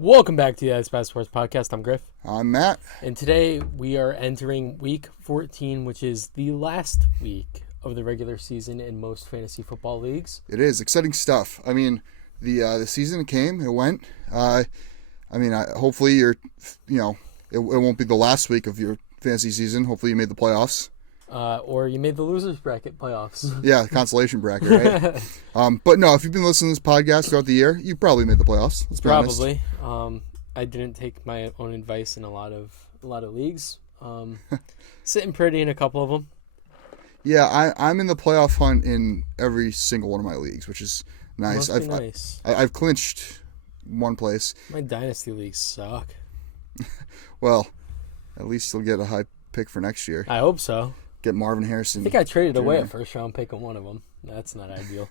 Welcome back to the Ice Bass Sports Podcast. I'm Griff. I'm Matt. And today we are entering week 14, which is the last week of the regular season in most fantasy football leagues. It is exciting stuff. I mean, the season came, it went. Hopefully it won't be the last week of your fantasy season. Hopefully you made the playoffs. Or you made the losers bracket playoffs. Yeah, consolation bracket, right? But no, if you've been listening to this podcast throughout the year, you probably made the playoffs. Let's be honest. Probably. I didn't take my own advice in a lot of leagues. Sitting pretty in a couple of them. Yeah, I'm in the playoff hunt in every single one of my leagues, which is nice. Nice. I've clinched one place. My dynasty leagues suck. Well, at least you'll get a high pick for next year. I hope so. Get Marvin Harrison. I think I traded away a first round pick on one of them. That's not ideal.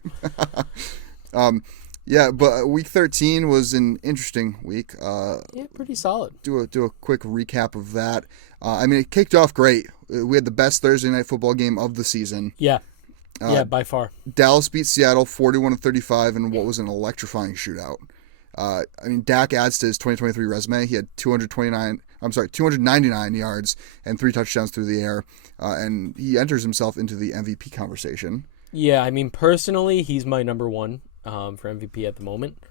Yeah, but week 13 was an interesting week. Yeah, pretty solid. Do a quick recap of that. It kicked off great. We had the best Thursday night football game of the season. Yeah. By far. Dallas beat Seattle 41-35 in what was an electrifying shootout. Dak adds to his 2023 resume. He had 299 yards and 3 touchdowns through the air, and he enters himself into the MVP conversation. Yeah, personally, he's my number one for MVP at the moment.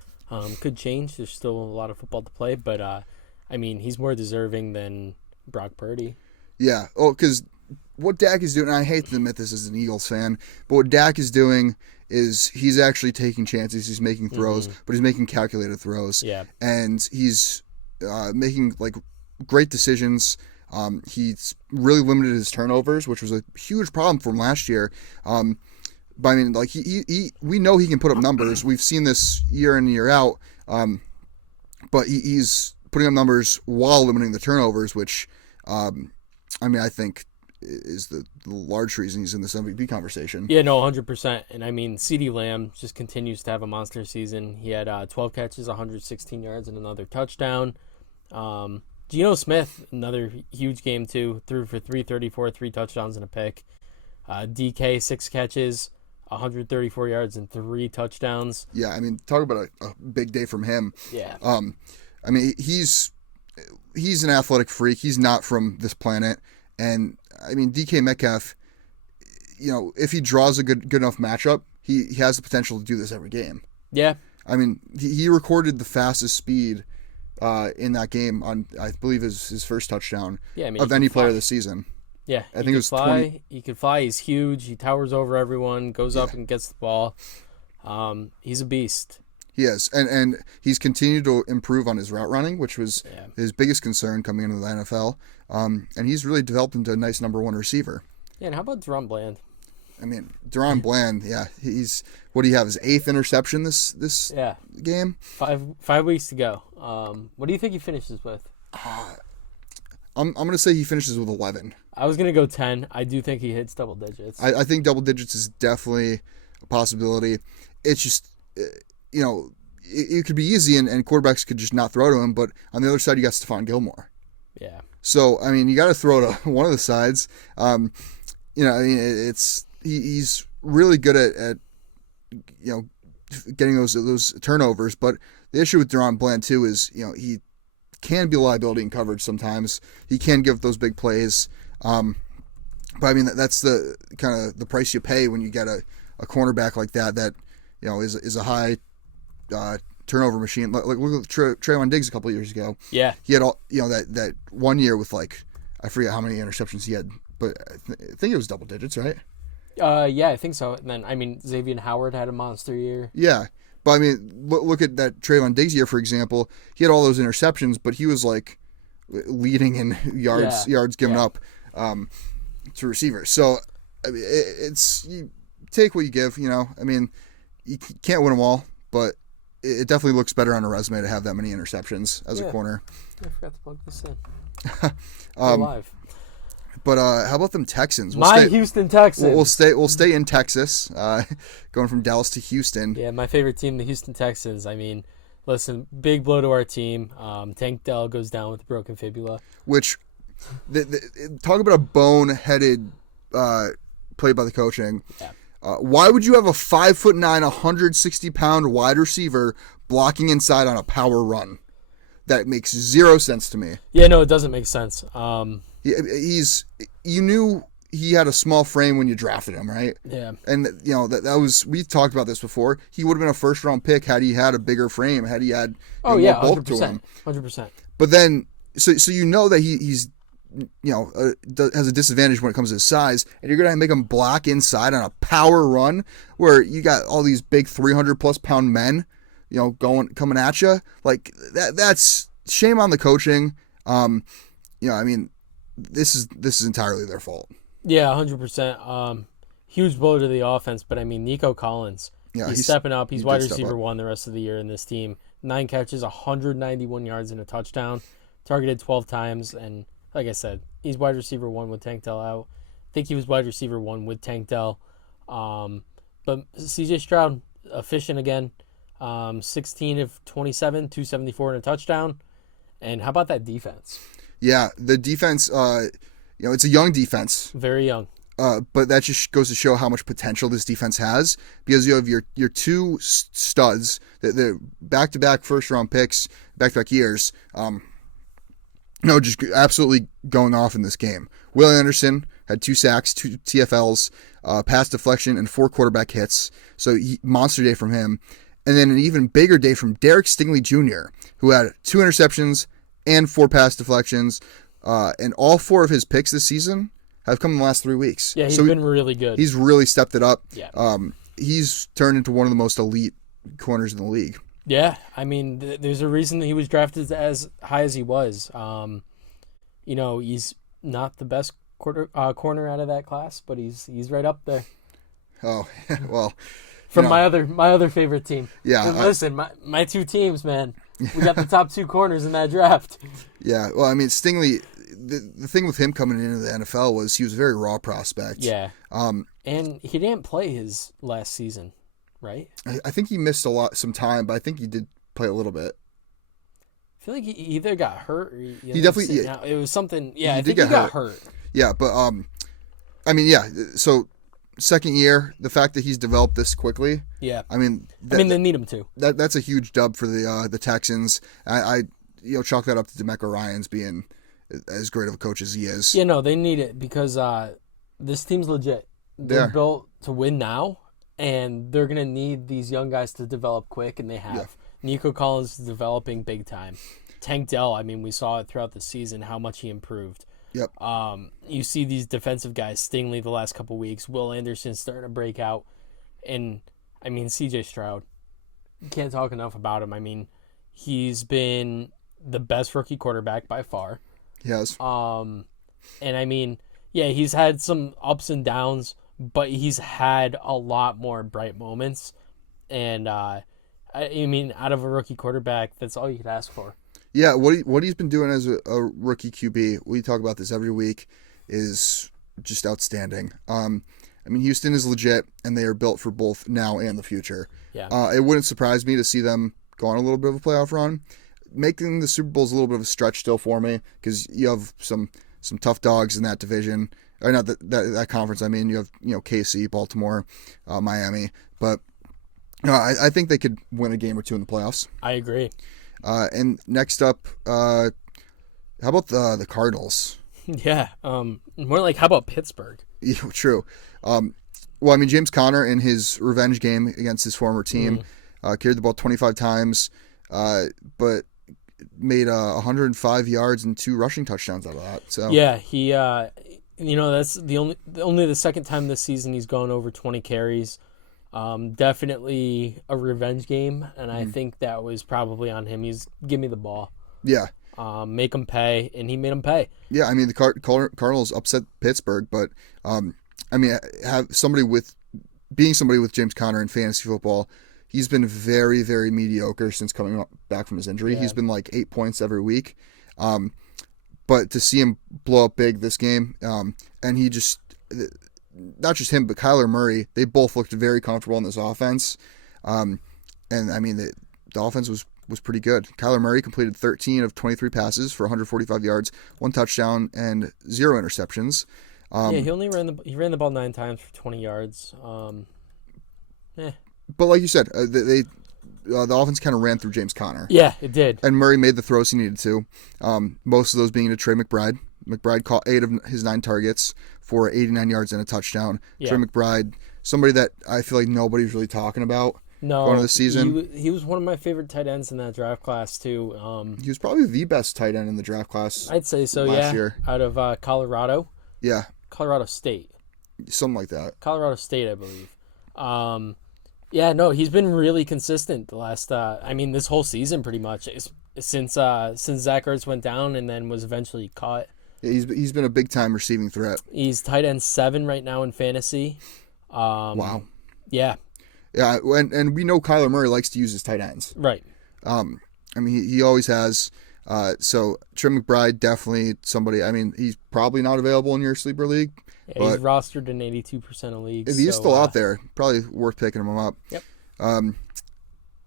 Could change. There's still a lot of football to play, but he's more deserving than Brock Purdy. Yeah. Oh, because what Dak is doing, and I hate to admit this as an Eagles fan, but what Dak is doing is he's actually taking chances. He's making throws, but he's making calculated throws. Yeah. And he's making great decisions. He's really limited his turnovers, which was a huge problem for him last year. But we know he can put up numbers. We've seen this year in and year out. But he's putting up numbers while limiting the turnovers, which I think is the large reason he's in this MVP conversation. Yeah, no, 100%. And CeeDee Lamb just continues to have a monster season. He had 12 catches, 116 yards, and another touchdown. Geno Smith, another huge game too, threw for 334, 3 touchdowns and a pick. DK, 6 catches, 134 yards and 3 touchdowns. Yeah, talk about a big day from him. Yeah. He's an athletic freak. He's not from this planet. And DK Metcalf, if he draws a good enough matchup, he has the potential to do this every game. Yeah. He recorded the fastest speed in that game on, I believe, his first touchdown of any player this season. Yeah, I think it was 20. He can fly. He's huge. He towers over everyone. Goes up and gets the ball. He's a beast. He is, and he's continued to improve on his route running, which was his biggest concern coming into the NFL. And he's really developed into a nice number 1 receiver. Yeah, and how about Deron Bland? Deron Bland, he's what do you have? His 8th interception this game. 5 weeks to go. What do you think he finishes with? I'm gonna say he finishes with 11. I was gonna go 10. I do think he hits double digits. I think double digits is definitely a possibility. It's just it could be easy and quarterbacks could just not throw to him. But on the other side, you got Stephon Gilmore. Yeah. So you got to throw to one of the sides. He's really good at getting those turnovers. But the issue with Deron Bland too is he can be a liability in coverage sometimes. He can give those big plays. But that's the kind of the price you pay when you get a cornerback like that is a high turnover machine. Look at Trayvon Diggs a couple of years ago. Yeah, he had all that 1 year with I forget how many interceptions he had, but I think it was double digits, right? Yeah, I think so. And then Xavier Howard had a monster year. Yeah, but look at that Trayvon Diggs year, for example. He had all those interceptions, but he was leading in yards given up to receivers. So it's you take what you give. You can't win them all, but it definitely looks better on a resume to have that many interceptions as a corner. I forgot to plug this in. Live. But how about them Texans? Houston Texans. We'll stay in Texas. Going from Dallas to Houston. Yeah, my favorite team, the Houston Texans. Listen, big blow to our team. Tank Dell goes down with a broken fibula. Which, talk about a bone-headed play by the coaching. Yeah. Why would you have a 5'9", 160-pound wide receiver blocking inside on a power run? that makes zero sense to me. Yeah, no, it doesn't make sense. You knew he had a small frame when you drafted him, right? Yeah. And that was, we talked about this before. He would have been a first round pick had he had a bigger frame, had he had more bulk to him. 100%. But then, so that he's has a disadvantage when it comes to his size, and you're gonna make him block inside on a power run where you got all these big 300+ pound men, coming at you like that. That's shame on the coaching. This is entirely their fault. Yeah, 100%. Huge blow to the offense, but I mean, Nico Collins, he's stepping up. He's wide receiver 1 the rest of the year in this team. 9 catches, 191 yards and a touchdown, targeted 12 times, and like I said, he's wide receiver 1 with Tank Dell out. I think he was wide receiver 1 with Tank Dell. But C.J. Stroud, efficient again. 16 of 27, 274 and a touchdown. And how about that defense? Yeah, the defense, it's a young defense. Very young. But that just goes to show how much potential this defense has, because you have your two studs, the back-to-back first-round picks, back-to-back years, just absolutely going off in this game. Will Anderson had 2 sacks, 2 TFLs, pass deflection, and 4 quarterback hits. So monster day from him. And then an even bigger day from Derek Stingley Jr., who had 2 interceptions and 4 pass deflections. And all 4 of his picks this season have come in the last 3 weeks. Yeah, he's been really good. He's really stepped it up. Yeah. He's turned into one of the most elite corners in the league. Yeah, I mean, there's a reason that he was drafted as high as he was. He's not the best corner out of that class, but he's right up there. Oh, well. From my other favorite team. Yeah. Listen, my 2 teams, man. We got the top 2 corners in that draft. Yeah, well, I mean, Stingley, the thing with him coming into the NFL was he was a very raw prospect. Yeah. And he didn't play his last season, right? I think he missed some time, but I think he did play a little bit. I feel like he either got hurt or he definitely. Yeah, it was something. Yeah, I think he got hurt. Yeah, but So second year, the fact that he's developed this quickly. Yeah. I mean, they need him to. That's a huge dub for the Texans. I chalk that up to DeMeco Ryans being as great of a coach as he is. Yeah, no, they need it because this team's legit. They're built to win now, and they're gonna need these young guys to develop quick, and they have. Yeah. Nico Collins is developing big time. Tank Dell, I mean, we saw it throughout the season how much he improved. Yep. You see these defensive guys, Stingley the last couple weeks, Will Anderson starting to break out, and I mean C.J. Stroud. You can't talk enough about him. I mean, he's been the best rookie quarterback by far. He has. And I mean, yeah, he's had some ups and downs, but he's had a lot more bright moments. And I mean, out of a rookie quarterback, that's all you could ask for. Yeah, what he's been doing as a rookie QB, we talk about this every week, is just outstanding. I mean, Houston is legit, and they are built for both now and the future. Yeah. It wouldn't surprise me to see them go on a little bit of a playoff run. Making the Super Bowl is a little bit of a stretch still for me, because you have some tough dogs in that division, or not that conference. I mean, you have KC, Baltimore, Miami, but I think they could win a game or 2 in the playoffs. I agree. And next up, how about the Cardinals? Yeah, more like how about Pittsburgh? Yeah, true. Well, I mean, James Conner in his revenge game against his former team carried the ball 25 times, but made 105 yards and 2 rushing touchdowns out of that. So yeah, he that's the only the second time this season he's gone over 20 carries. Definitely a revenge game, and I think that was probably on him. He's give me the ball. Yeah. Make him pay, and he made him pay. Yeah, I mean, the Cardinals upset Pittsburgh, but I mean, somebody with James Conner in fantasy football, he's been very, very mediocre since coming back from his injury. Yeah. He's been like 8 points every week. But to see him blow up big this game, and he just, not just him, but Kyler Murray, they both looked very comfortable in this offense. And I mean, the offense was pretty good. Kyler Murray completed 13 of 23 passes for 145 yards, 1 touchdown, and 0 interceptions. He only ran the ball 9 times for 20 yards. But like you said, they the offense kind of ran through James Conner. Yeah, it did. And Murray made the throws he needed to. Most of those being to Trey McBride. McBride caught 8 of his 9 targets for 89 yards and a touchdown. Yeah. Trey McBride, somebody that I feel like nobody's really talking about going into the season. He was one of my favorite tight ends in that draft class, too. He was probably the best tight end in the draft class. I'd say so, last year. Out of Colorado. Yeah. Colorado State. Something like that. Colorado State, I believe. He's been really consistent the last, this whole season pretty much. Since Zach Ertz went down and then was eventually caught. Yeah, he's been a big-time receiving threat. He's tight end 7 right now in fantasy. Wow. Yeah. Yeah, and we know Kyler Murray likes to use his tight ends. Right. He always has. So Trey McBride, definitely somebody. He's probably not available in your sleeper league. Yeah, he's rostered in 82% of leagues. If he's still out there, probably worth picking him up. Yep.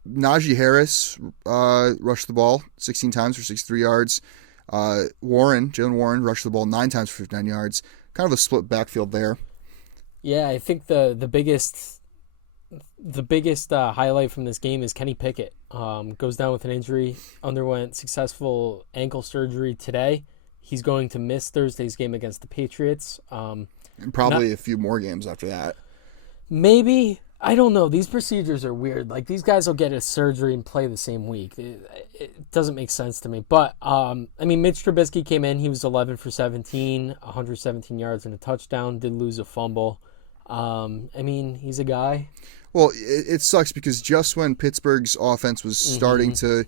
Najee Harris rushed the ball 16 times for 63 yards. Jalen Warren rushed the ball 9 times for 59 yards. Kind of a split backfield there. Yeah, I think the biggest highlight from this game is Kenny Pickett. Goes down with an injury, underwent successful ankle surgery today. He's going to miss Thursday's game against the Patriots. And probably a few more games after that. Maybe. I don't know. These procedures are weird. Like, these guys will get a surgery and play the same week. It doesn't make sense to me. But, Mitch Trubisky came in. He was 11 for 17, 117 yards and a touchdown. Did lose a fumble. He's a guy. Well, it sucks because just when Pittsburgh's offense was starting to,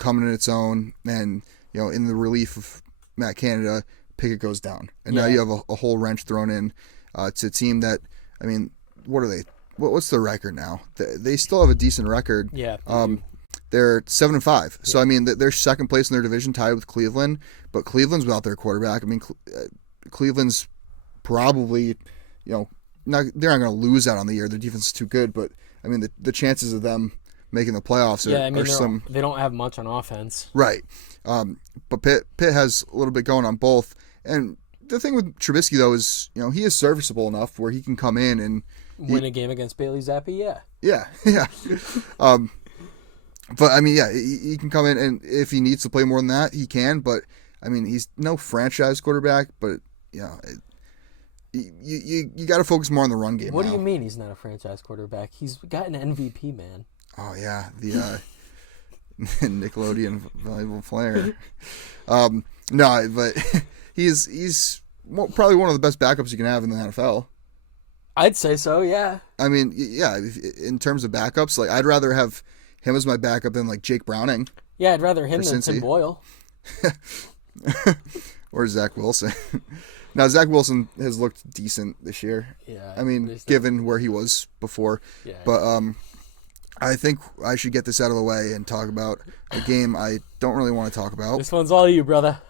come in its own and, in the relief of Matt Canada, Pickett goes down. And now you have a whole wrench thrown in to a team that, what are they? What's their record now? They still have a decent record. Yeah. They're 7-5. So they're second place in their division, tied with Cleveland. But Cleveland's without their quarterback. Cleveland's probably, they're not going to lose out on the year. Their defense is too good. But the chances of them making the playoffs are slim. They don't have much on offense. Right. But Pitt has a little bit going on both. And the thing with Trubisky though is, he is serviceable enough where he can come in and win a game against Bailey Zappi, yeah. Yeah. But he can come in, and if he needs to play more than that, he can. But he's no franchise quarterback. But you got to focus more on the run game. What do you mean he's not a franchise quarterback? He's got an MVP, man. Oh yeah, the Nickelodeon valuable player. No, but he's probably one of the best backups you can have in the NFL. I'd say so, yeah. In terms of backups, like I'd rather have him as my backup than like Jake Browning. Yeah, I'd rather him than Tim Boyle. Or Zach Wilson. Now, Zach Wilson has looked decent this year. Yeah. Given where he was before. Yeah. But I think I should get this out of the way and talk about a game I don't really want to talk about. This one's all you, brother.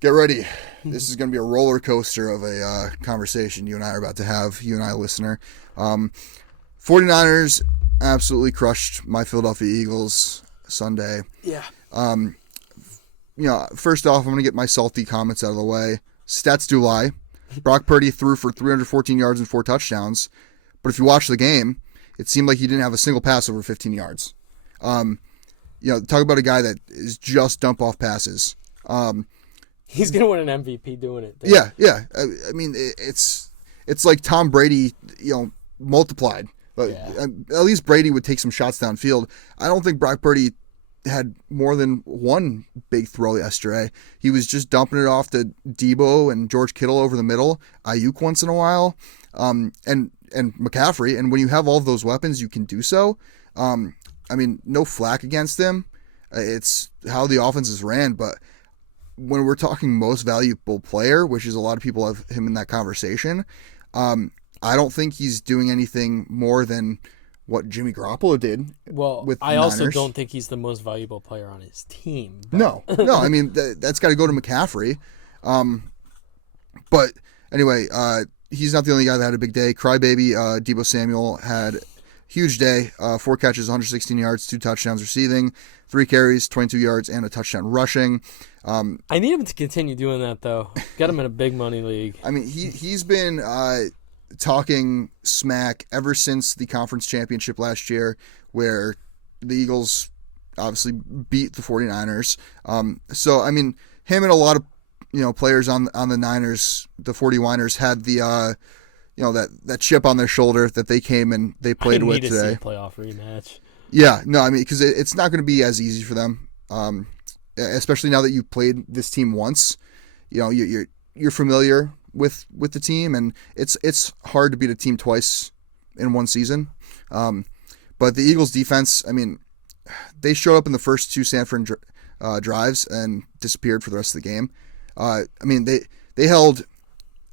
Get ready. This is going to be a roller coaster of a conversation you and I are about to have, you and I, listener. 49ers absolutely crushed my Philadelphia Eagles Sunday. Yeah. First off, I'm going to get my salty comments out of the way. Stats do lie. Brock Purdy threw for 314 yards and 4 touchdowns. But if you watch the game, it seemed like he didn't have a single pass over 15 yards. Talk about a guy that is just dump off passes. He's going to win an MVP doing it. Yeah. It's like Tom Brady, multiplied. At least Brady would take some shots downfield. I don't think Brock Purdy had more than one big throw yesterday. He was just dumping it off to Debo and George Kittle over the middle, Ayuk once in a while, and McCaffrey. And when you have all of those weapons, you can do so. No flack against him. It's how the offense is ran, but when we're talking most valuable player, which is a lot of people have him in that conversation, I don't think he's doing anything more than what Jimmy Garoppolo did. Well, with I Niners. also don't think he's the most valuable player on his team. But... No. That's got to go to McCaffrey. But anyway, he's not the only guy that had a big day. Crybaby Deebo Samuel had a huge day. 4 catches, 116 yards, 2 touchdowns receiving, 3 carries, 22 yards, and a touchdown rushing. I need him to continue doing that, though. Got him in a big money league. He's been talking smack ever since the conference championship last year, where the Eagles obviously beat the 49ers. So, I mean, him and a lot of, players on the Niners, the 49ers, had the, that chip on their shoulder that they came and they played with today. I need to see a playoff rematch. Yeah, no, I mean, because it's not going to be as easy for them, especially now that you've played this team once. You're familiar with the team, and it's hard to beat a team twice in one season. But the Eagles' defense, I mean, they showed up in the first two Sanford drives and disappeared for the rest of the game. I mean, they held,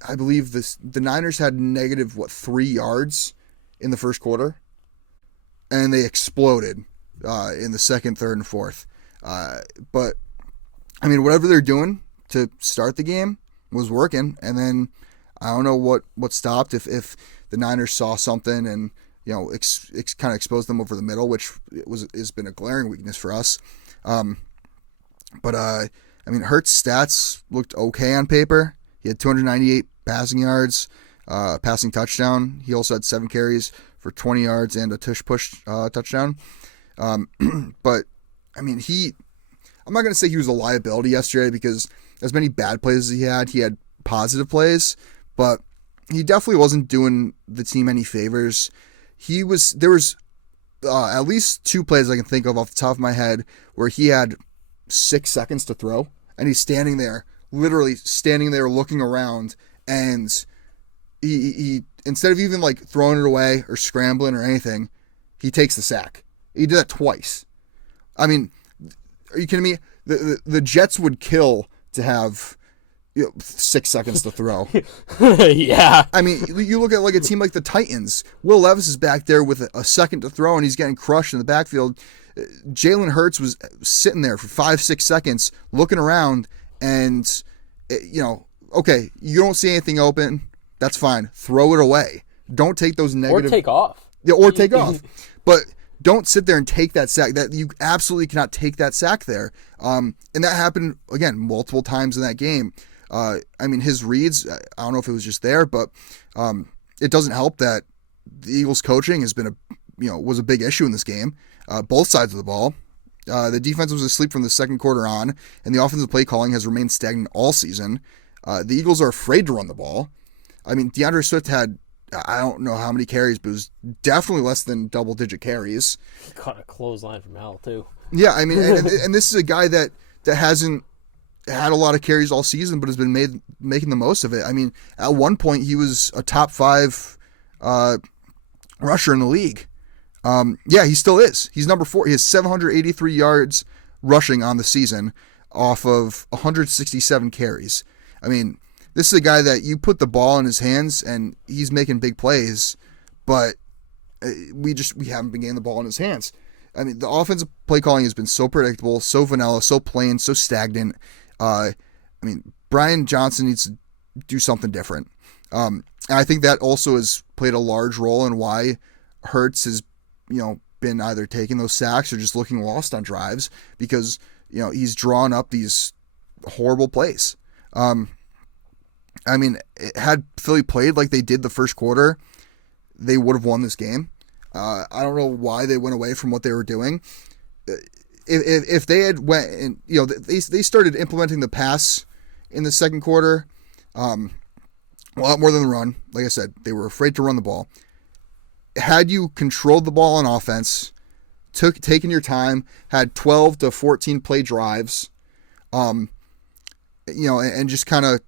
I believe the Niners had negative 3 yards in the first quarter, and they exploded in the second, third, and fourth. But I mean, whatever they're doing to start the game was working, and then I don't know what stopped. If the Niners saw something and kind of exposed them over the middle, which has been a glaring weakness for us. But I mean, Hurts' stats looked okay on paper. He had 298 passing yards, passing touchdown. He also had 7 carries for 20 yards and a tush-push touchdown. But, I mean, I'm not going to say he was a liability yesterday, because as many bad plays as he had positive plays, but he definitely wasn't doing the team any favors. There was at least 2 plays I can think of off the top of my head where he had 6 seconds to throw, and he's standing there, literally standing there looking around, and he instead of even like throwing it away or scrambling or anything, he takes the sack. He did that twice. I mean, are you kidding me? The Jets would kill to have 6 seconds to throw. Yeah. I mean, you look at like a team like the Titans. Will Levis is back there with a second to throw, and he's getting crushed in the backfield. Jalen Hurts was sitting there for 5-6 seconds looking around, and okay, you don't see anything open, that's fine. Throw it away. Don't take those negative. Or take off. Yeah, or take off. But don't sit there and take that sack. That you absolutely cannot take that sack there. And that happened again multiple times in that game. I mean, his reads, I don't know if it was just there, but it doesn't help that the Eagles coaching has been was a big issue in this game. Both sides of the ball. The defense was asleep from the second quarter on, and the offensive play calling has remained stagnant all season. The Eagles are afraid to run the ball. I mean, DeAndre Swift had, I don't know how many carries, but it was definitely less than double-digit carries. He caught a clothesline from hell, too. Yeah, I mean, and this is a guy that hasn't had a lot of carries all season, but has been making the most of it. I mean, at one point, he was a top 5 rusher in the league. Yeah, he still is. He's number 4. He has 783 yards rushing on the season off of 167 carries. I mean, this is a guy that you put the ball in his hands and he's making big plays, but we haven't been getting the ball in his hands. I mean, the offensive play calling has been so predictable, so vanilla, so plain, so stagnant. I mean, Brian Johnson needs to do something different. And I think that also has played a large role in why Hurts has been either taking those sacks or just looking lost on drives, because he's drawn up these horrible plays. I mean, had Philly played like they did the first quarter, they would have won this game. I don't know why they went away from what they were doing. If they had went and they started implementing the pass in the second quarter, a lot more than the run. Like I said, they were afraid to run the ball. Had you controlled the ball on offense, taken your time, had 12 to 14 play drives, and just kind of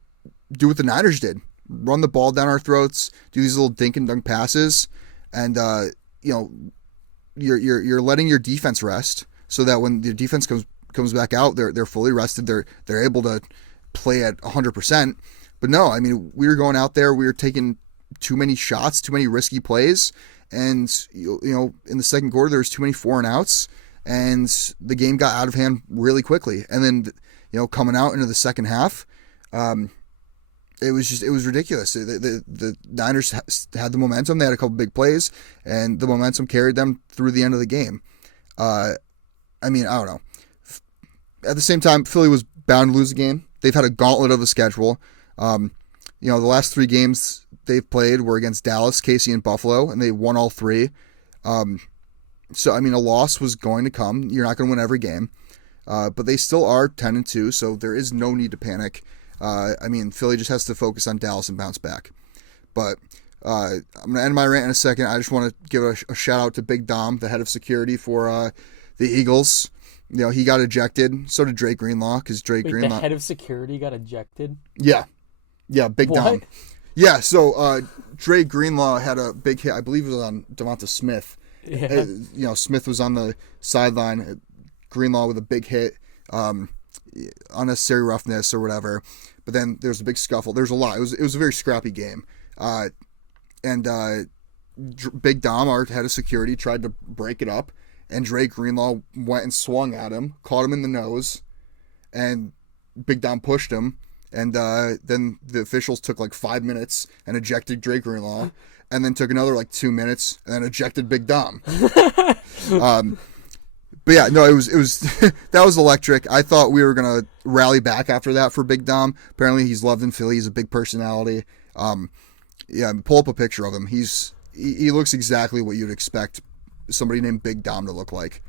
do what the Niners did. Run the ball down our throats, do these little dink and dunk passes, and you're letting your defense rest, so that when the defense comes back out, they're fully rested, they're able to play at 100%. But no, I mean, we were going out there, we were taking too many shots, too many risky plays, and in the second quarter there was too many 4-and-outs, and the game got out of hand really quickly. And then coming out into the second half, it was ridiculous. The Niners had the momentum. They had a couple big plays, and the momentum carried them through the end of the game. I mean, I don't know. At the same time, Philly was bound to lose the game. They've had a gauntlet of a schedule. The last 3 games they've played were against Dallas, KC, and Buffalo, and they won all three. So, I mean, a loss was going to come. You're not going to win every game. But they still are 10-2, so there is no need to panic. I mean, Philly just has to focus on Dallas and bounce back. But I'm going to end my rant in a second. I just want to give a shout-out to Big Dom, the head of security for the Eagles. You know, he got ejected. So did Drake Greenlaw, because Drake Greenlaw... the head of security got ejected? Yeah, Big Dom. Yeah, so Drake Greenlaw had a big hit. I believe it was on Devonta Smith. Yeah. You know, Smith was on the sideline. Greenlaw with a big hit, unnecessary roughness or whatever. But then there was a big scuffle. There's a lot. It was a very scrappy game. And Big Dom, our head of security, tried to break it up. And Drake Greenlaw went and swung at him, caught him in the nose, and Big Dom pushed him. And then the officials took like 5 minutes and ejected Drake Greenlaw, and then took another like 2 minutes and then ejected Big Dom. But yeah, no, it was that was electric. I thought we were gonna rally back after that for Big Dom. Apparently, he's loved in Philly. He's a big personality. Yeah, pull up a picture of him. He looks exactly what you'd expect somebody named Big Dom to look like.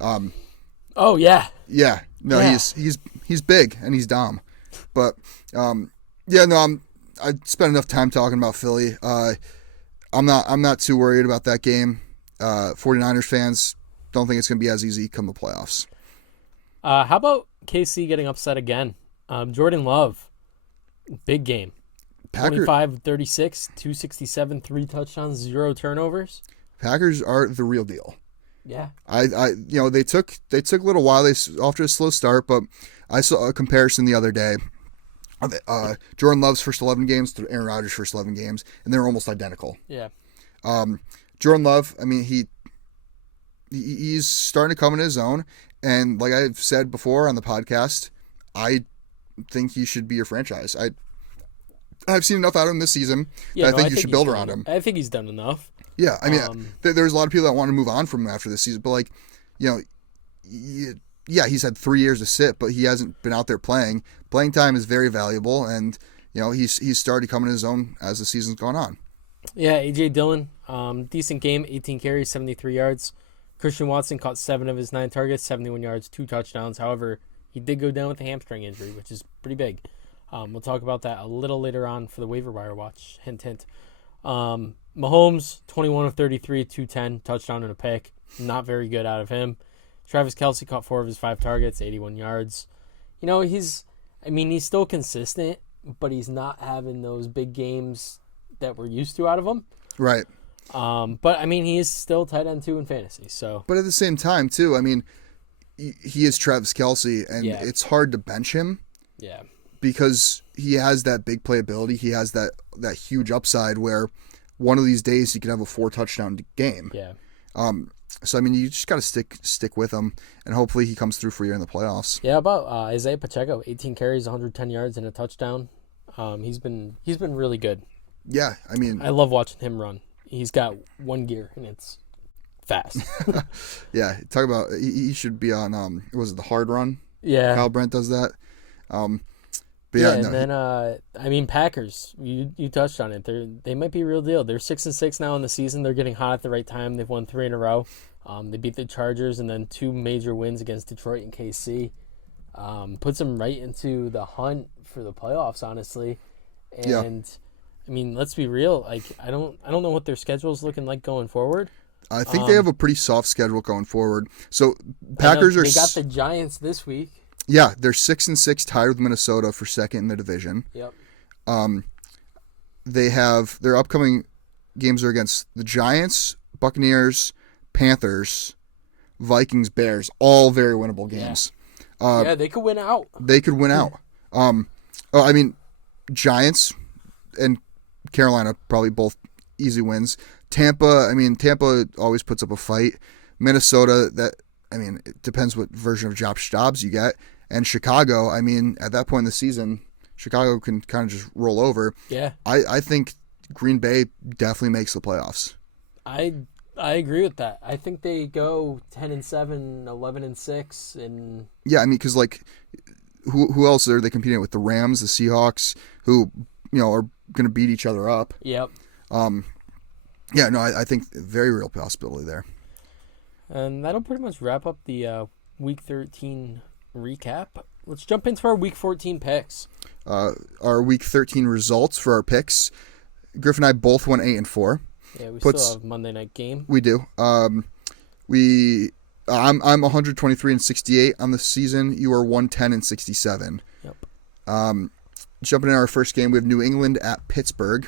Oh yeah. Yeah. No, yeah. He's big and he's Dom. But yeah, no, I spent enough time talking about Philly. I'm not too worried about that game. 49ers fans don't think it's going to be as easy come the playoffs. How about KC getting upset again? Jordan Love, big game. 25-36, 267, 3 touchdowns, 0 turnovers. Packers are the real deal. Yeah. They took a little while. They off to a slow start, but I saw a comparison the other day. Jordan Love's first 11 games to Aaron Rodgers' first 11 games, and they're almost identical. Yeah. Jordan Love, I mean, he's starting to come in his own, and like I've said before on the podcast, I think he should be your franchise. I've seen enough out of him this season that I think you should build around him. I think he's done enough. Yeah, I mean, there's a lot of people that want to move on from him after this season, but like, yeah, he's had 3 years to sit, but he hasn't been out there playing. Playing time is very valuable, and he's started coming in his own as the season's gone on. Yeah, A.J. Dillon, decent game, 18 carries, 73 yards. Christian Watson caught 7 of his 9 targets, 71 yards, 2 touchdowns. However, he did go down with a hamstring injury, which is pretty big. We'll talk about that a little later on for the waiver wire watch. Hint, hint. Mahomes, 21 of 33, 210, touchdown and a pick. Not very good out of him. Travis Kelce caught 4 of his 5 targets, 81 yards. He's still consistent, but he's not having those big games that we're used to out of him. Right. But I mean, he is still tight end 2 in fantasy. So, but at the same time, too, I mean, he is Travis Kelce, and it's hard to bench him. Yeah. Because he has that big playability. He has that huge upside where one of these days he could have a 4 touchdown game. Yeah. So I mean, you just got to stick with him, and hopefully he comes through for you in the playoffs. Yeah. About Isaiah Pacheco, 18 carries, 110 yards, and a touchdown. He's been really good. Yeah, I mean, I love watching him run. He's got one gear, and it's fast. Yeah, talk about he should be on was it the hard run? Yeah, Kyle Brent does that. But then Packers. You touched on it. They might be a real deal. They're 6-6 now in the season. They're getting hot at the right time. They've won 3 in a row. They beat the Chargers and then 2 major wins against Detroit and KC. Puts them right into the hunt for the playoffs, honestly. And I mean, let's be real. Like, I don't know what their schedule is looking like going forward. I think they have a pretty soft schedule going forward. So Packers they got the Giants this week. Yeah, they're 6-6, tied with Minnesota for second in the division. Yep. They have their upcoming games are against the Giants, Buccaneers, Panthers, Vikings, Bears, all very winnable games. Yeah, they could win out. They could win out. Giants and Carolina probably both easy wins. Tampa always puts up a fight. Minnesota, it depends what version of Dobbs you get. And Chicago, at that point in the season, Chicago can kind of just roll over. Yeah. I think Green Bay definitely makes the playoffs. I agree with that. I think they go 10-7, 11-6, and yeah, because who else are they competing with? The Rams, the Seahawks, who are going to beat each other up. Yep. Yeah, no, I think very real possibility there. And that'll pretty much wrap up the Week 13 recap. Let's jump into our Week 14 picks. Our Week 13 results for our picks. Griff and I both went 8-4. Yeah, we still have Monday night game. We do. I'm 123-68 on the season. You are 110-67. Yep. Jumping in our first game, we have New England at Pittsburgh.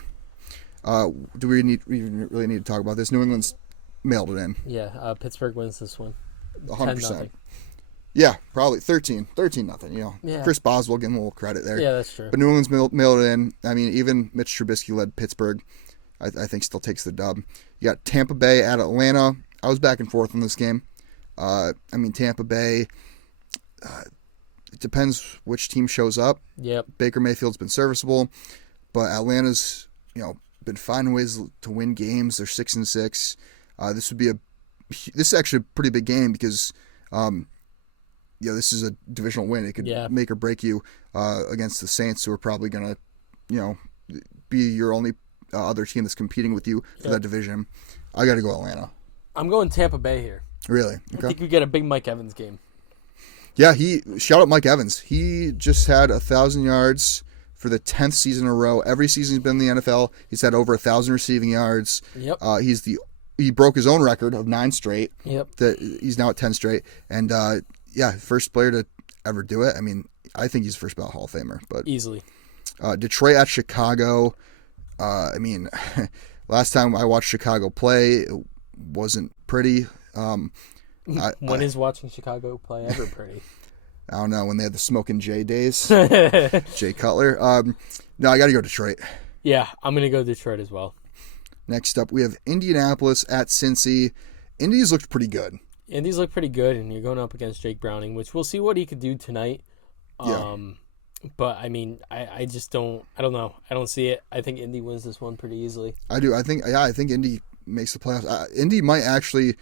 Do we really need to talk about this? New England's mailed it in. Yeah, Pittsburgh wins this one. 100%. Yeah, probably 13-0. Yeah. Chris Boswell getting a little credit there. Yeah, that's true. But New England's mailed it in. I mean, even Mitch Trubisky led Pittsburgh. I think still takes the dub. You got Tampa Bay at Atlanta. I was back and forth on this game. Tampa Bay, it depends which team shows up. Yep. Baker Mayfield's been serviceable, but Atlanta's, been finding ways to win games. They're 6-6. This is actually a pretty big game because, this is a divisional win. It could make or break you against the Saints, who are probably going to, be your only other team that's competing with you for that division. I got to go Atlanta. I'm going Tampa Bay here. Really? Okay. I think we get a big Mike Evans game. Yeah, shout out Mike Evans. He just had 1,000 yards for the 10th season in a row. Every season he's been in the NFL, he's had over 1,000 receiving yards. Yep. He broke his own record of 9 straight. Yep. He's now at 10 straight. And first player to ever do it. I mean, I think he's first ballot Hall of Famer, but easily. Detroit at Chicago. Last time I watched Chicago play, it wasn't pretty. When is watching Chicago play ever pretty? I don't know, when they had the Smoking Jay days. Jay Cutler. No, I got to go Detroit. Yeah, I'm going to go Detroit as well. Next up, we have Indianapolis at Cincy. Indy's looked pretty good. Indy's looked pretty good, and you're going up against Jake Browning, which we'll see what he could do tonight. Yeah. But, I just don't know. I don't see it. I think Indy wins this one pretty easily. I do. I think Indy makes the playoffs. Indy might actually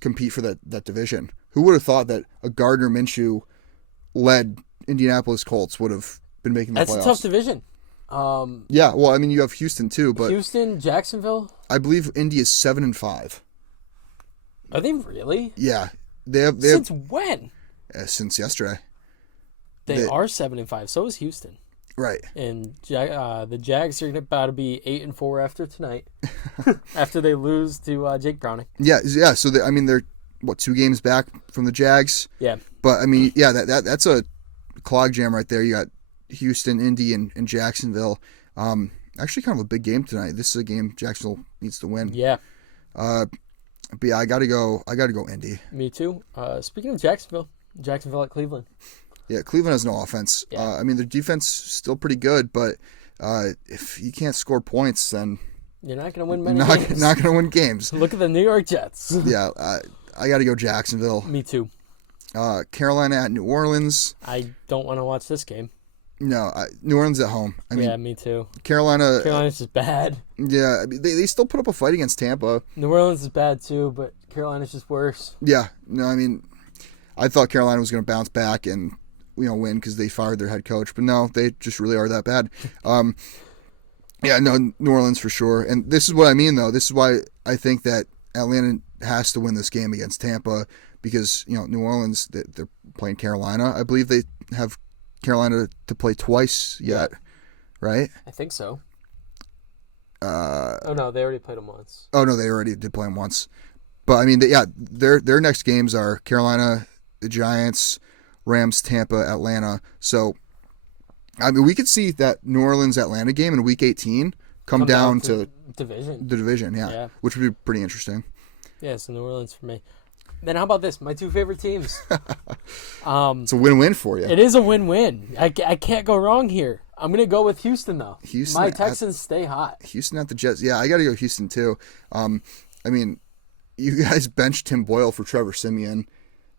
compete for that division. Who would have thought that a Gardner Minshew-led Indianapolis Colts would have been making the playoffs? That's a tough division. Yeah, well, you have Houston too, but Houston, Jacksonville. I believe Indy is 7-5. Are they really? Yeah, they have Since when? Since yesterday. They are 7-5. So is Houston. Right. And the Jags are about to be 8-4 after tonight, after they lose to Jake Browning. Yeah. So they're 2 games back from the Jags. Yeah. But that's a clog jam right there. You got Houston, Indy, and Jacksonville. Actually, kind of a big game tonight. This is a game Jacksonville needs to win. Yeah. But yeah, I gotta go Indy. Me too. Speaking of Jacksonville at Cleveland. Yeah, Cleveland has no offense. Yeah. Their defense is still pretty good, but if you can't score points, then you're not going to win many games. Not going to win games. Look at the New York Jets. Yeah, I got to go Jacksonville. Me too. Carolina at New Orleans. I don't want to watch this game. No, New Orleans at home. Yeah, me too. Carolina's just bad. Yeah, they still put up a fight against Tampa. New Orleans is bad too, but Carolina's just worse. Yeah, no, I thought Carolina was going to bounce back and win because they fired their head coach, but no, they just really are that bad. Yeah, no, New Orleans for sure. And this is what I mean, though. This is why I think that Atlanta has to win this game against Tampa because New Orleans, they're playing Carolina. I believe they have Carolina to play twice yet, right? I think so. Oh no, they already played them once. Oh no, they already did play them once. But their next games are Carolina, the Giants, Rams, Tampa, Atlanta. So, we could see that New Orleans-Atlanta game in Week 18 come down to division. The division, yeah, which would be pretty interesting. Yeah, so New Orleans for me. Then how about this? My 2 favorite teams. It's a win-win for you. It is a win-win. I can't go wrong here. I'm going to go with Houston, though. My Texans stay hot. Houston at the Jets. Yeah, I got to go Houston, too. You guys benched Tim Boyle for Trevor Siemian.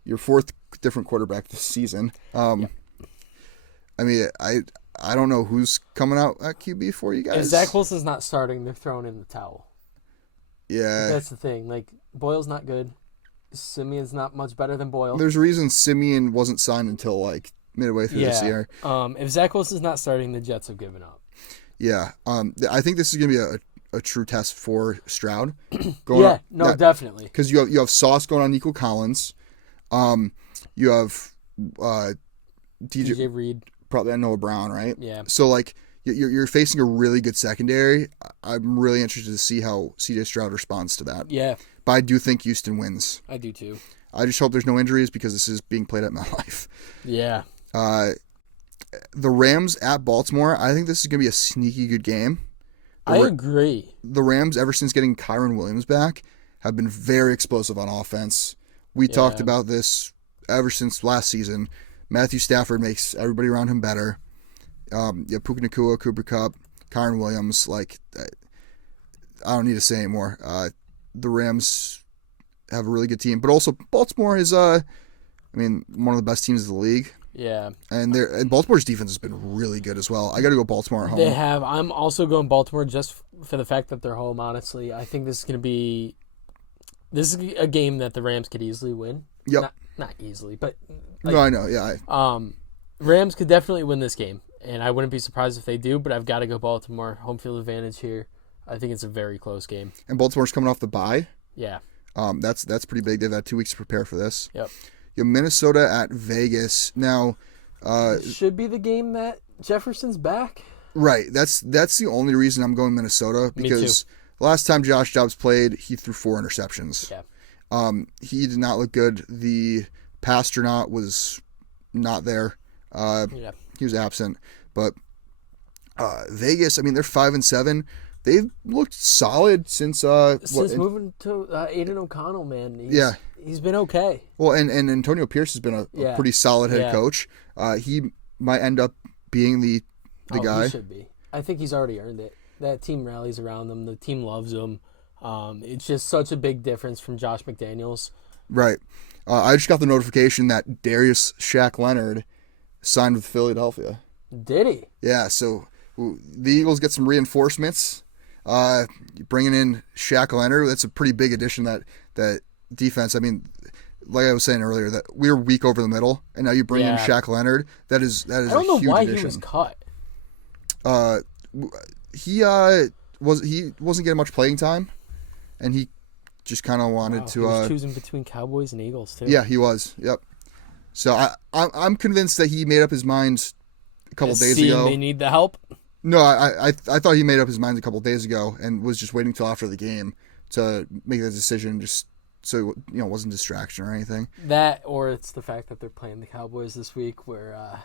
Your 4th different quarterback this season. Yep. I don't know who's coming out at QB for you guys. If Zach Wilson's not starting, they're throwing in the towel. Yeah. That's the thing. Boyle's not good. Simeon's not much better than Boyle. There's a reason Simeon wasn't signed until midway through this year. If Zach Wilson's not starting, the Jets have given up. Yeah. I think this is going to be a true test for Stroud. Definitely. Because you have Sauce going on Nico Collins. You have DJ Reed. Probably Noah Brown, right? Yeah. So, like, you're facing a really good secondary. I'm really interested to see how CJ Stroud responds to that. Yeah. But I do think Houston wins. I do too. I just hope there's no injuries because this is being played at MetLife. Yeah. The Rams at Baltimore, I think this is going to be a sneaky good game. I agree. The Rams, ever since getting Kyron Williams back, have been very explosive on offense. We talked about this ever since last season. Matthew Stafford makes everybody around him better. Puka Nacua, Cooper Kupp, Kyron Williams. Like, I don't need to say anymore. The Rams have a really good team, but also Baltimore is, one of the best teams in the league. Yeah, and Baltimore's defense has been really good as well. I got to go Baltimore at home. They have. I'm also going Baltimore just for the fact that they're home. Honestly, I think this is a game that the Rams could easily win. Yep, not easily, but no, I know. Yeah, Rams could definitely win this game, and I wouldn't be surprised if they do. But I've got to go Baltimore. Home field advantage here. I think it's a very close game. And Baltimore's coming off the bye. Yeah, that's pretty big. They've had 2 weeks to prepare for this. Yep. You have Minnesota at Vegas now. Should be the game that Jefferson's back. Right. That's the only reason I'm going Minnesota, because last time Josh Dobbs played, he threw 4 interceptions. Yeah. He did not look good. The Pasternaut was not there. He was absent. But Vegas, they're 5-7. They've looked solid since moving to Aiden O'Connell, man. He's been okay. Well, and Antonio Pierce has been a pretty solid head coach. He might end up being the guy. He should be. I think he's already earned it. That team rallies around him. The team loves him. It's just such a big difference from Josh McDaniels. Right. I just got the notification that Darius Shaq Leonard signed with Philadelphia. Did he? Yeah, so the Eagles get some reinforcements. Bringing in Shaq Leonard, that's a pretty big addition. That defense. Like I was saying earlier, that we were weak over the middle, and now you bring in Shaq Leonard. That is a huge addition. I don't know why he was cut. He wasn't getting much playing time, and he just kind of wanted to. He was choosing between Cowboys and Eagles too. Yeah, he was. Yep. So I'm convinced that he made up his mind a couple days ago. They need the help. No, I thought he made up his mind a couple days ago and was just waiting till after the game to make that decision, just so it wasn't distraction or anything. That, or it's the fact that they're playing the Cowboys this week, where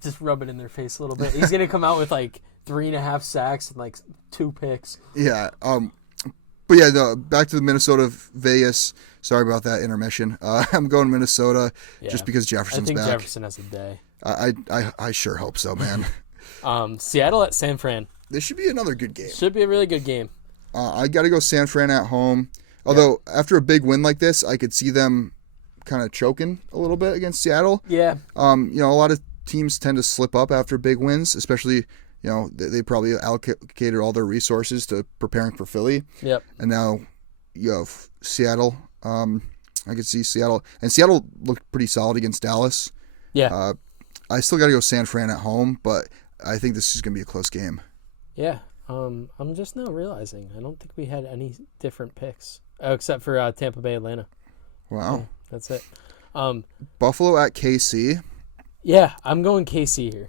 just rub it in their face a little bit. He's gonna come out with like 3.5 sacks and like 2 picks. Yeah. But yeah, no, back to the Minnesota Vegas. Sorry about that intermission. I'm going Minnesota just because Jefferson's back. I think Jefferson has a day. I sure hope so, man. Seattle at San Fran. This should be another good game. Should be a really good game. I got to go San Fran at home. Although, after a big win like this, I could see them kind of choking a little bit against Seattle. Yeah. A lot of teams tend to slip up after big wins, especially, they probably allocated all their resources to preparing for Philly. Yep. And now you have Seattle. I could see Seattle. And Seattle looked pretty solid against Dallas. Yeah. I still got to go San Fran at home, but I think this is going to be a close game. Yeah. I'm just now realizing I don't think we had any different picks except for Tampa Bay, Atlanta. Wow. Yeah, that's it. Buffalo at KC. Yeah, I'm going KC here.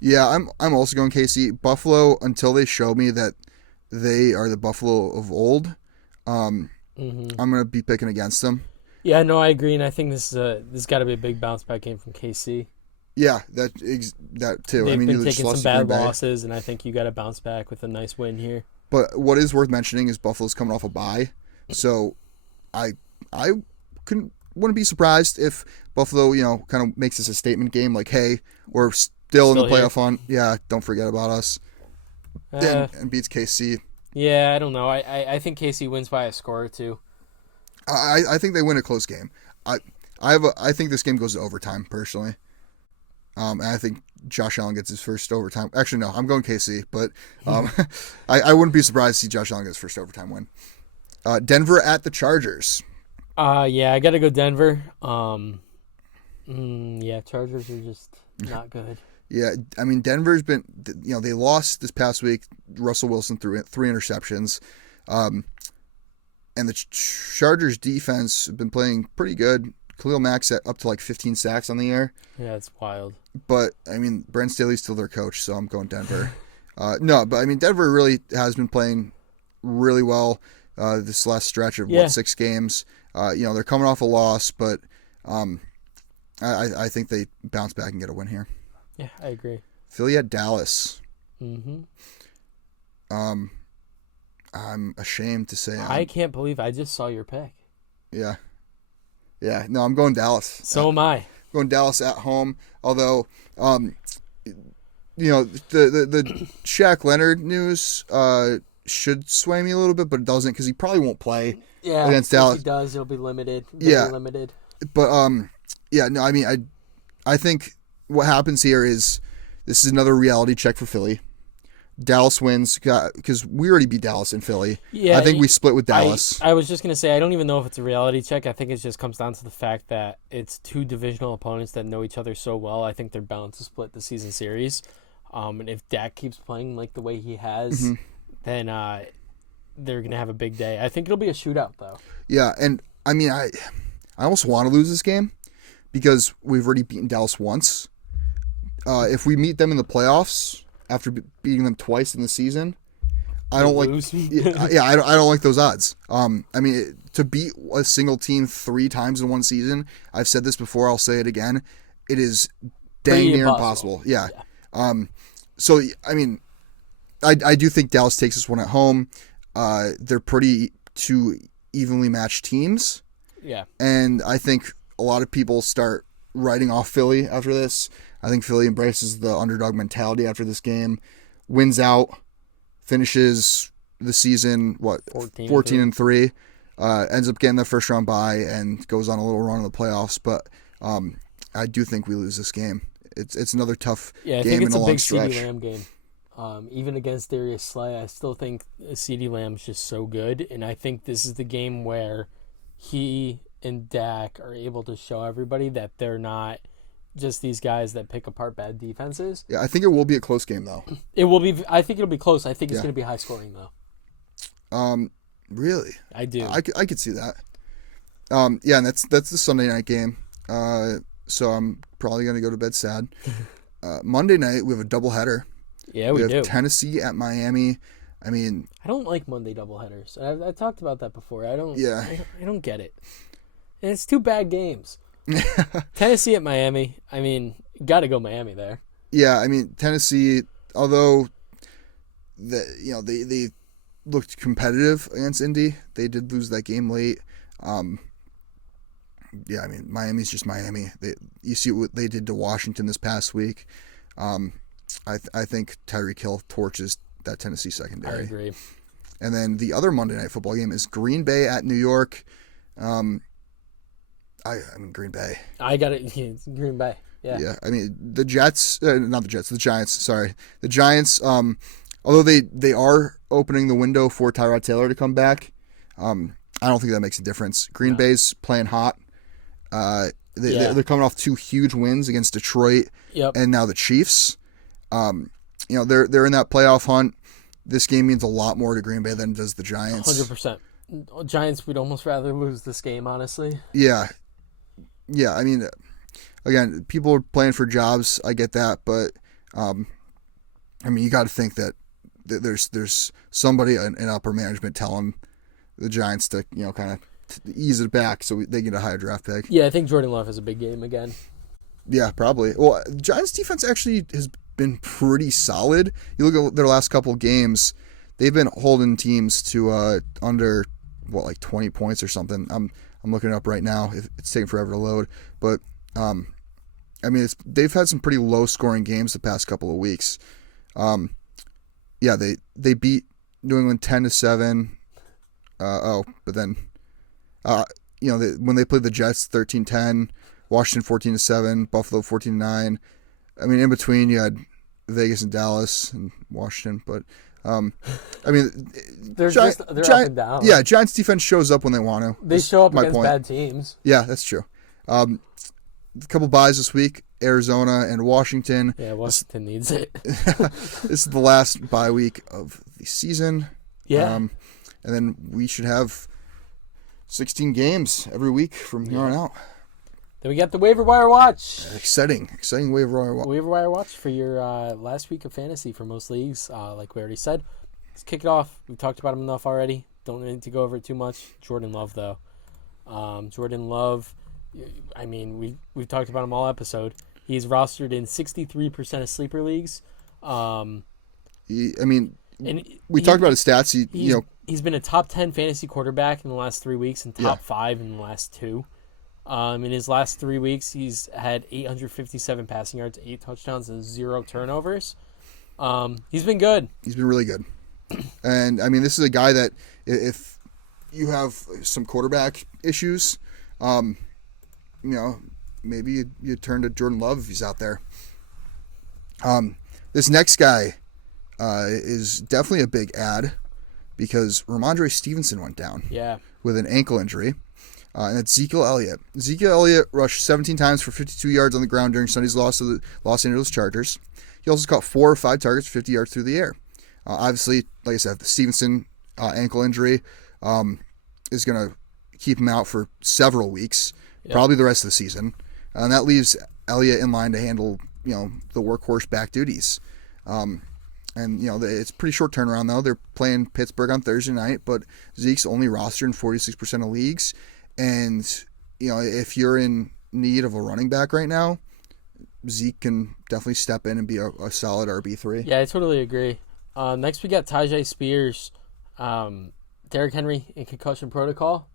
Yeah, I'm also going KC. Buffalo, until they show me that they are the Buffalo of old, I'm going to be picking against them. Yeah, no, I agree, and I think this got to be a big bounce back game from KC. Yeah, that too. They've been taking some bad losses, and I think you got to bounce back with a nice win here. But what is worth mentioning is Buffalo's coming off a bye, so I wouldn't be surprised if Buffalo, kind of makes this a statement game, like, hey, we're still in the playoff hunt. Yeah, don't forget about us. And beats KC. Yeah, I don't know. I think KC wins by a score or two. I think they win a close game. I think this game goes to overtime, personally. And I think Josh Allen gets his first overtime. Actually, no, I'm going KC, but I wouldn't be surprised to see Josh Allen get his first overtime win. Denver at the Chargers. Yeah, I got to go Denver. Yeah, Chargers are just not good. Yeah, I mean, Denver's been, they lost this past week. Russell Wilson threw 3 interceptions. And the Chargers defense have been playing pretty good. Khalil Mack's up to like 15 sacks on the year. Yeah, it's wild. But, I mean, Brent Staley's still their coach, so I'm going Denver. No, but, I mean, Denver really has been playing really well this last stretch of, 6 games. They're coming off a loss, but I think they bounce back and get a win here. Yeah, I agree. Philly at Dallas. Mm-hmm. I'm ashamed to say I can't believe I just saw your pick. Yeah. Yeah, no, I'm going Dallas. So am I. Going Dallas at home, although, the Shaq Leonard news should sway me a little bit, but it doesn't because he probably won't play against Dallas. If he does, he'll be limited. Limited. But, I mean, I think what happens here is this is another reality check for Philly. Dallas wins because we already beat Dallas in Philly. Yeah, I think we split with Dallas. I was just going to say, I don't even know if it's a reality check. I think it just comes down to the fact that it's 2 divisional opponents that know each other so well. I think they're bound to split the season series. And if Dak keeps playing like the way he has, then they're going to have a big day. I think it'll be a shootout, though. Yeah, and I mean, I almost want to lose this game because we've already beaten Dallas once. If we meet them in the playoffs after beating them twice in the season, I don't like. I don't like those odds. I mean, to beat a single team 3 times in one season, I've said this before. I'll say it again. It is dang near impossible. Yeah. So I mean, I do think Dallas takes this one at home. They're pretty 2 evenly matched teams. Yeah. And I think a lot of people start writing off Philly after this. I think Philly embraces the underdog mentality after this game, wins out, finishes the season, 14-3, ends up getting the first round bye and goes on a little run in the playoffs. But I do think we lose this game. It's another tough game in a long stretch. CeeDee Lamb game. Even against Darius Slay, I still think CeeDee Lamb's just so good, and I think this is the game where he and Dak are able to show everybody that they're not just these guys that pick apart bad defenses. Yeah, I think it will be a close game, though. It will be. I think it'll be close. I think it's going to be high scoring, though. Really? I do. I could see that. Yeah, and that's the Sunday night game. So I'm probably going to go to bed sad. Monday night, we have a doubleheader. Yeah, we do. have Tennessee at Miami. I mean, I don't like Monday doubleheaders. I talked about that before. I don't get it. And it's 2 bad games. Tennessee at Miami. I mean, got to go Miami there. Yeah, I mean, Tennessee, although they looked competitive against Indy, they did lose that game late. Yeah, I mean, Miami's just Miami. You see what they did to Washington this past week. I think Tyreek Hill torches that Tennessee secondary. I agree. And then the other Monday Night Football game is Green Bay at New York. I mean, Green Bay. I got it. Green Bay. Yeah. Yeah. I mean, the Giants. Sorry. The Giants, although they are opening the window for Tyrod Taylor to come back, I don't think that makes a difference. Green Bay's playing hot. They're coming off 2 huge wins against Detroit and now the Chiefs. They're in that playoff hunt. This game means a lot more to Green Bay than it does the Giants. 100%. Giants would almost rather lose this game, honestly. Yeah. Yeah, I mean, again, people are playing for jobs. I get that, but I mean, you got to think that there's somebody in upper management telling the Giants to kind of ease it back so they get a higher draft pick. Yeah, I think Jordan Love has a big game again. Yeah, probably. Well, Giants defense actually has been pretty solid. You look at their last couple of games; they've been holding teams to under 20 points or something. I'm looking it up right now. It's taking forever to load, but I mean, they've had some pretty low scoring games the past couple of weeks. Yeah, they beat New England 10-7. But then when they played the Jets 13-10, Washington 14-7, Buffalo 14-9. I mean, in between you had Vegas and Dallas and Washington, but I mean, they're up and down. Yeah, Giants defense shows up when they want to. They show up against bad teams. Yeah, that's true. a couple buys this week, Arizona and Washington. Yeah, Washington needs it. This is the last bye week of the season. Yeah. And then we should have 16 games every week from here on out. Then we got the waiver wire watch. Exciting waiver wire watch. Waiver wire watch for your last week of fantasy for most leagues. Like we already said, let's kick it off. We talked about him enough already. Don't need to go over it too much. Jordan Love, though. Jordan Love, I mean, we've talked about him all episode. He's rostered in 63% of sleeper leagues. We talked about his stats. He's been a top 10 fantasy quarterback in the last 3 weeks and top 5 in the last 2. In his last 3 weeks, he's had 857 passing yards, 8 touchdowns, and 0 turnovers. He's been good. He's been really good. And, I mean, this is a guy that if you have some quarterback issues, maybe you turn to Jordan Love if he's out there. This next guy is definitely a big ad because Ramondre Stevenson went down with an ankle injury. And it's Ezekiel Elliott. Ezekiel Elliott rushed 17 times for 52 yards on the ground during Sunday's loss to the Los Angeles Chargers. He also caught 4 or 5 targets for 50 yards through the air. Obviously, like I said, the Stevenson ankle injury is going to keep him out for several weeks, probably the rest of the season. And that leaves Elliott in line to handle, the workhorse back duties. It's pretty short turnaround, though. They're playing Pittsburgh on Thursday night, but Zeke's only rostered in 46% of leagues. And, if you're in need of a running back right now, Zeke can definitely step in and be a solid RB3. Yeah, I totally agree. Next, we got Tajay Spears. Derrick Henry in concussion protocol.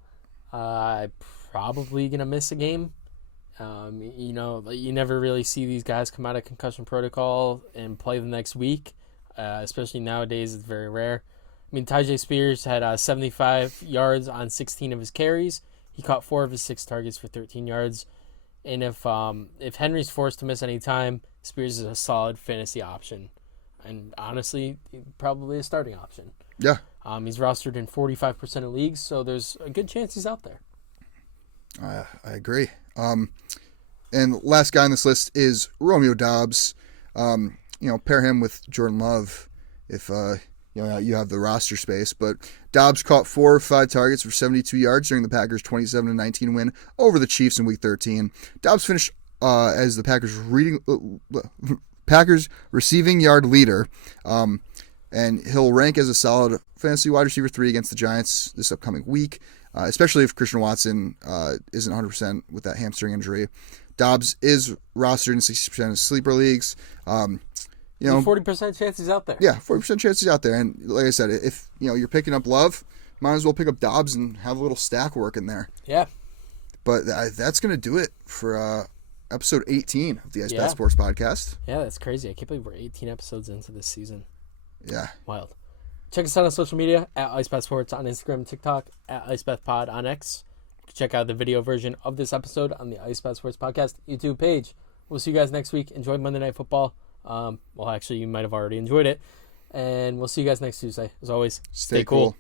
Probably going to miss a game. You never really see these guys come out of concussion protocol and play the next week. Especially nowadays, it's very rare. I mean, Tajay Spears had 75 yards on 16 of his carries. He caught 4 of his 6 targets for 13 yards. And if Henry's forced to miss any time, Spears is a solid fantasy option. And honestly, probably a starting option. Yeah. He's rostered in 45% of leagues, so there's a good chance he's out there. I agree. And last guy on this list is Romeo Doubs. Pair him with Jordan Love if you have the roster space. But Doubs caught 4 or 5 targets for 72 yards during the Packers' 27-19 win over the Chiefs in Week 13. Doubs finished as the Packers receiving yard leader, and he'll rank as a solid fantasy wide receiver 3 against the Giants this upcoming week, especially if Christian Watson isn't 100% with that hamstring injury. Doubs is rostered in 60% of sleeper leagues. 40% chance he's out there. Yeah, 40% chance he's out there. And like I said, if you're picking up Love, might as well pick up Doubs and have a little stack working there. Yeah. But that's going to do it for episode 18 of the Ice Bath Sports Podcast. Yeah, that's crazy. I can't believe we're 18 episodes into this season. Yeah. Wild. Check us out on social media at Ice Bath Sports on Instagram and TikTok, at Ice Bath Pod on X. Check out the video version of this episode on the Ice Bath Sports Podcast YouTube page. We'll see you guys next week. Enjoy Monday Night Football. Actually, you might have already enjoyed it. And we'll see you guys next Tuesday. As always, stay cool.